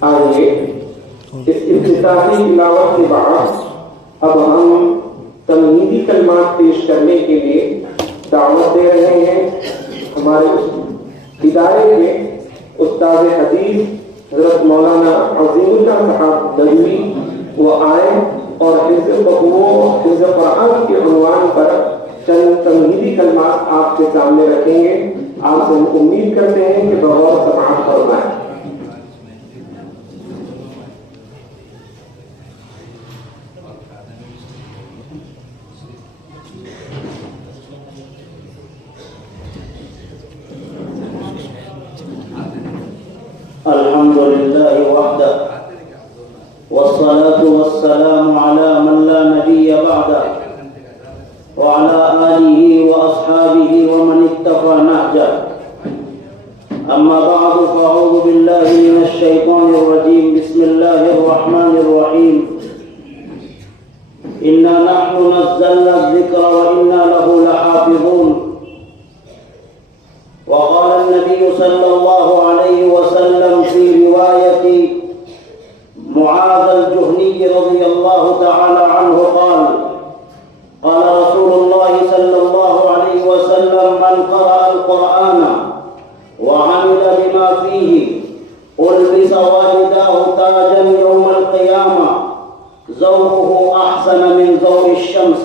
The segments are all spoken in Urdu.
آئیے اس افتتاحی تلاوت کے بعد اب ہم تمہیدی کلمات پیش کرنے کے لیے دعوت دے رہے ہیں ہمارے ادارے کے استاد حدیث حضرت مولانا عظیم اللہ صاحب ندوی، وہ آئیں اور حفظ قرآن کے عنوان پر چند تمہیدی کلمات آپ کے سامنے رکھیں گے۔ آپ سے ہم امید کرتے ہیں کہ بغور سماعت فرمائیں۔ الحمد لله وحده والصلاة والسلام على من لا نبي بعده وعلى آله وأصحابه ومن اتبع نهجه، أما بعد فأعوذ بالله من الشيطان الرجيم. بسم الله الرحمن الرحيم. إنا نحن نزلنا الذكر وإنا له لحافظون. وقال النبي صلى الله عليه وسلم في رواية معاذ الجهني رضي الله تعالى عنه قال: قال رسول الله صلى الله عليه وسلم: من قرأ القرآن وعمل بما فيه ألبس والداه تاجا يوم القيامة ذوقه أحسن من ذوق الشمس،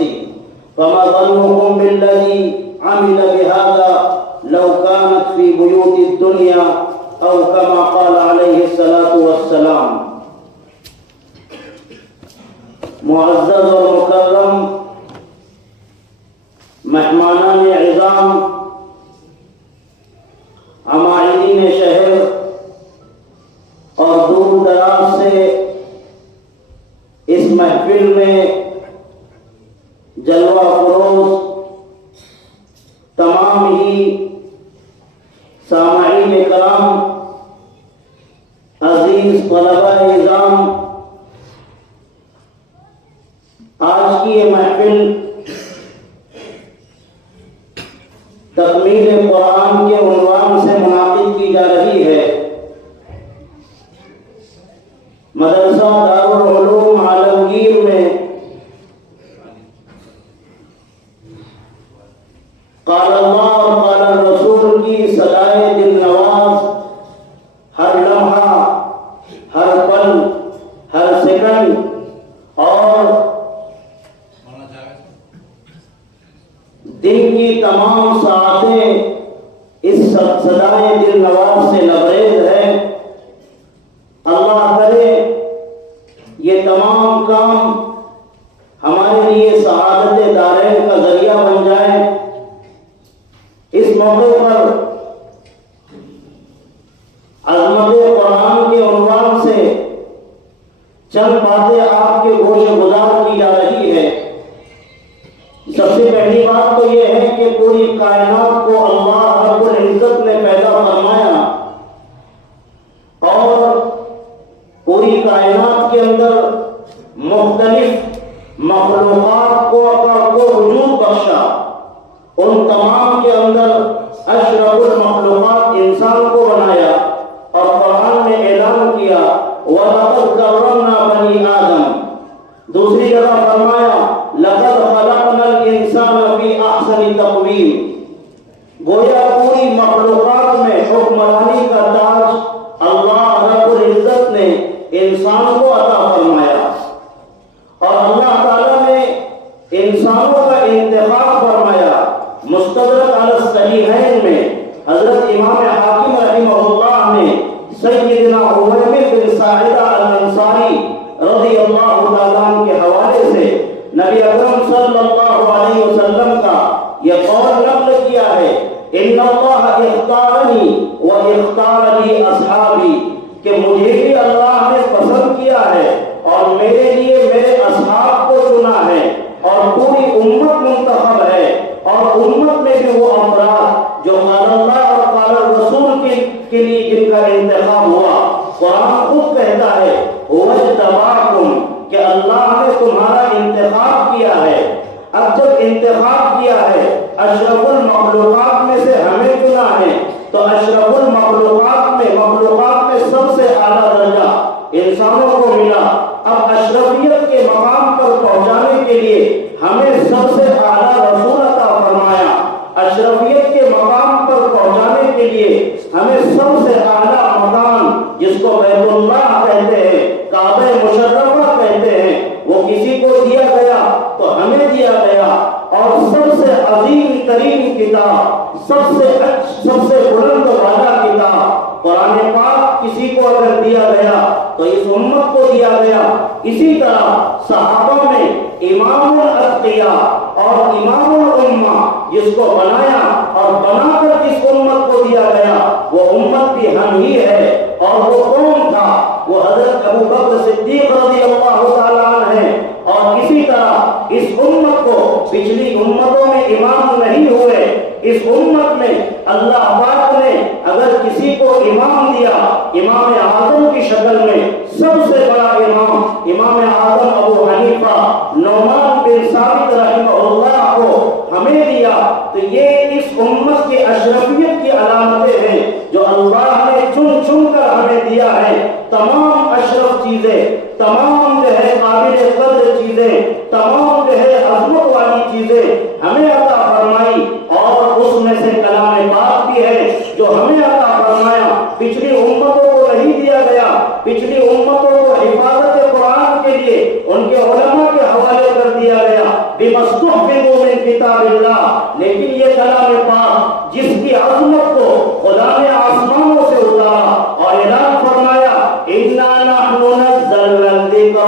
فما ظنكم بالذي عمل بهذا لو كانت في بيوت الدنيا أو كما قال عليه الصلاة والسلام. معزز اور مکرم مہمانان عظام، عمائدین شہر اور دور دراز سے اس محفل میں جلوہ فروز تمام ہی سامعین کرام، عزیز طلباء نظام، آج کی یہ محفل تکمیل قرآن کے عنوان سے منعقد کی جا رہی ہے۔ مدرسہ دارالعلوم عالمگیر میں قال اللہ اور قال الرسول کی صدائے دل نواز ہر لمحہ، ہر پل، ہر سیکنڈ اور دن کی تمام ساعتیں اس صدائے دل نواز سے لبریز ہے۔ اللہ کرے یہ تمام کام ہمارے لیے سعادت دارین کا ذریعہ بن جائے۔ اس موقع پر عظمت قرآن کے عنوان سے چند باتیں آپ کے گوش گزار کی جا رہی ہے۔ سب سے پہلی بات تو یہ ہے کہ پوری کائنات کو اللہ رب العزت نے پیدا فرمایا اور پوری کائنات کے اندر مختلف مخلوقات کو وجود بخشا۔ ان تمام کے اندر اشرف المخلوقات انسان کو بنایا اور قرآن نے اعلان کیا وَلَقَدْ كَرَّمْنَا بَنِي آدَمَ۔ دوسری جگہ فرمایا لَقَدْ خَلَقْنَا الْإِنسَانَ فِي أَحْسَنِ تَقْوِيمٍ۔ گویا پوری مخلوقات میں حکمرانی کا تاج اللہ رب العزت نے انسان کو عطا فرمایا اور اللہ تعالیٰ نے انسانوں کا انتخاب فرمایا۔ مستدرک علی الصحیحین میں حضرت امام حاکم رحمہ اللہ نے سیدنا عمیر بن ساعدہ الانصاری رضی اللہ تعالیٰ عنہ کے حوالے سے نبی اکرم صلی اللہ علیہ وسلم کا یہ قول نقل کیا ہے: ان اللہ اختارنی و اختار لی اصحابی، کہ مجھے بھی اللہ نے پسند کیا ہے اور میرے لیے میرے اصحاب کو چنا ہے، اور پوری امت منتخب ہے، اور امت میں بھی وہ افراد جو قال اللہ اور قال الرسول کے لیے جن کا انتخاب ہوا۔ قرآن خود کہتا ہے وَاجْتَبَاكُمْ، کہ اللہ نے تمہارا انتخاب کیا ہے۔ اب جب انتخاب کیا ہے، اشرف المخلوقات میں سے ہمیں چنا ہے، تو اشرف المخلوقات میں سب سے اعلیٰ درجہ کسی کو اگر دیا گیا تو اس امت کو دیا گیا۔ اسی طرح صحابہ میں امام الاتقیاء اور امام الامہ جس کو بنایا اور بنا کر جس امت کو دیا گیا وہ امت بھی ہم ہی ہے، اور وہ کون تھا؟ وہ حضرت ابو بکر صدیق رضی اللہ تعالیٰ عنہ ہے۔ اور اسی طرح اس امت کو پچھلی امتوں میں امام نہیں ہوئے، اس امت میں اللہ پاک نے اگر کسی کو امام دیا امام اعظم کی شکل میں، سب سے بڑا امام امام اعظم ابو حنیفہ نعمان بن ثابت رحمہ اللہ کو ہمیں دیا، تو یہ اس امت کی اشرفیت کی علامتیں ہیں جو اللہ نے چن چن کر ہمیں دیا ہے۔ تمام اشرف چیزیں، تمام جو ہے قابل قدر چیزیں، تمام جو ہے عظمت والی چیزیں ہمیں عطا فرمائی، اور اس میں سے کلام پاک بھی ہے جو ہمیں عطا فرمایا۔ پچھلی امتوں کو نہیں دیا گیا، پچھلی امتوں کو حفاظت قرآن کے لیے ان کے علماء کے حوالے کر دیا گیا، بِمَسْتُحْفِظُوا مِنْ كِتَابِ اللَّهِ، لیکن یہ کلام پاک جس کی عظمت کو خدا نے آسمانوں سے اتارا اور اعلان فرمایا إِنَّا نَحْنُ نَزَّلْنَا الذِّكْرَ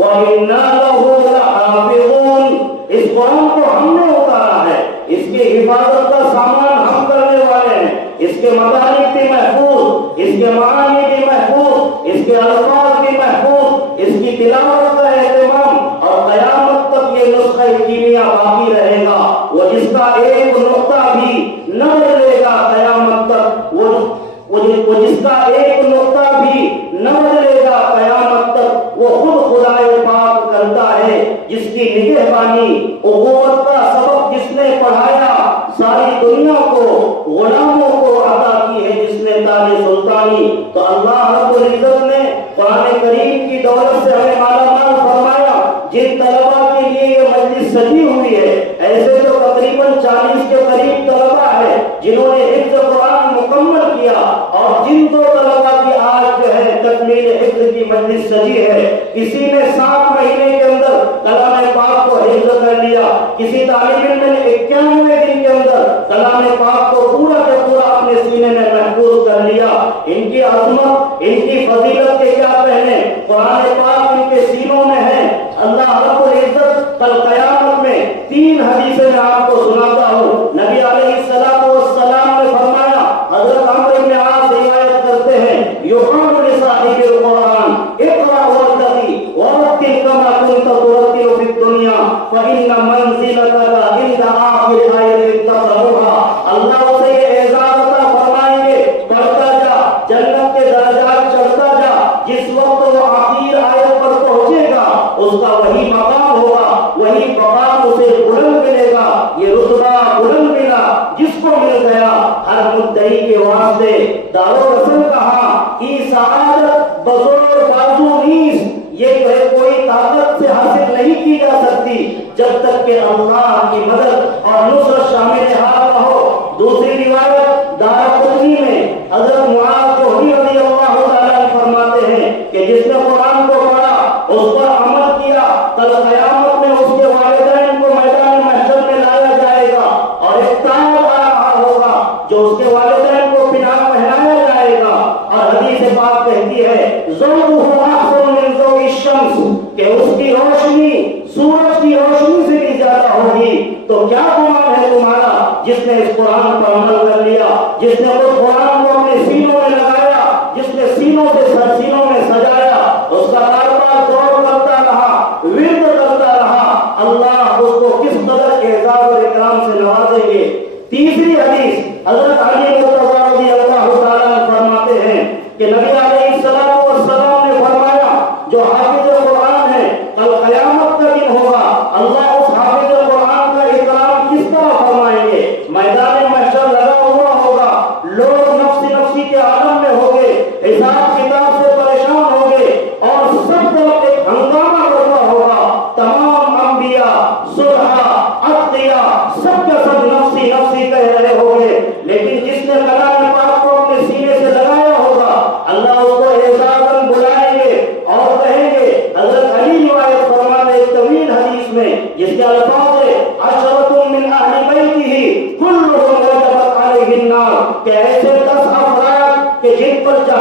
وَإِنَّا لَهُ لَحَافِظُونَ، اس قرآن کو ہم نے اتارا ہے، اس کی حفاظت کا سامان ہم کرنے والے ہیں، اس کے مدارک بھی محفوظ، اس کے معانی بھی محفوظ، اس کے الفاظ بھی محفوظ، اس کی تلاوت کا اہتمام، اور قیامت تک یہ نسخہ کیمیا باقی رہے گا، وہ جس کا ایک نقطہ بھی نہ بدلے گا قیامت تک، وہ جس کا ایک نقطہ بھی نہ بدلے گا قیامت تک، وہ خود خدائے پاک کرتا ہے جس کی نگہبانی اخوت کا سبق جس نے پڑھایا ساری دنیا کو، غلاموں کو عطا کی ہے جس نے تاج سلطانی۔ تو اللہ رب العزت نے قرآن کریم کی دولت سے ہمیں مالا مال فرمایا۔ جن طلباء کے لیے یہ مجلس سجی ہوئی ہے، ایسے تو تقریباً 40 کے قریب طلباء ہے جنہوں نے حفظ قرآن مکمل کیا، اور جن دو طلباء کی آج جو ہے تکمیل حفظ کی مجلس سجی ہے، کسی نے 7 مہینے کے اندر کلام پاک کو حفظ کر لیا، کسی طالب علم نے 91 دن کے اندر کلام پاک کو پورا کا پورا اپنے سینے میں محفوظ کر لیا۔ ان کی عظمت، ان کی فضیلت کے کیا کہنے، قرآن پاک ان کے سینوں میں ہے۔ اللہ رب العزت کل قیامت میں 3 حدیثیں میں آپ کو سناتا ہوں۔ نبی علیہ السلام نے فرمایا، حضرت عمرو بن عاص روایت کرتے ہیں، یقال لصاحب القرآن اقرأ وارتقی ورتل کما كنت ترتل في الدنيا فإن منزلتك عند آخر آیۃ تقرأها، اللہ اسے یہ اعزاز عطا فرمائیں گے، پڑھتا جا، جنت کے درجات چڑھتا جا، جس وقت وہ آخر آیت پر پہنچے گا اس کا وہی مقام ہوگا، وہی مقام اسے بلند ملے گا، یہ رتبہ بلند ملا جس کو مل گیا۔ ہر مدعی کے واسطے دارالرسل کہا کی سعادت بزور بازو نیز، یہ جو ہے کوئی طاقت سے حاصل نہیں کی جا سکتی جب تک کہ اللہ کی مدد اور نصرت شامل حال نہ ہو۔ دوسری روایت دارقطنی میں حضرت معاذ جوہری رضی اللہ تعالیٰ عنہ فرماتے ہیں کہ جس نے قرآن کو پڑھا، اس پر عمل کیا، کل قیامت میں اس کے والدین کو میدان محشر میں لایا جائے گا، اور ایک تاج آ رہا ہوگا جو اس کے والدین کو پناہ پہنایا جائے گا، اور حدیث پاک کہتی ہے ضوءہ احسن من ضوء الشمس، کہ اس کی روشنی سورج کی روشنی سے بھی زیادہ ہوگی۔ تو کیا گمان ہے تمہارا جس نے اس قرآن پر عمل کر لیا، جس نے اس قرآن کو اپنے سینوں میں لگایا، جس نے سینوں میں سجایا، اس کا بار بار دور کرتا رہا، ورد کرتا رہا، اللہ اس کو کس قدر اعزاز اور اکرام سے نوازیں گے۔ تیسری حدیث حضرت علی مرتضیٰ رضی اللہ تعالیٰ عنہ فرماتے ہیں کہ نبی علیہ السلام نے فرمایا، جو حافظ قرآن ہے کل قیامت کا دن ہوگا، اللہ اس حافظ قرآن کا اکرام کس طرح فرمائیں گے؟ میدان محشر لگا ہوا ہوگا، لوگ نفسی نفسی کے عالم میں ہوں گے، حساب کتاب سے پریشان ہوں گے، اور سب طرف ایک ہنگامہ کرنا ہوگا، تمام انبیاء، صلحاء، اتقیاء سب کا سب نفسی نفسی کہہ رہے ہوں گے، لیکن جس نے کلام پاک کو اپنے سینے سے لگایا ہوگا، اللہ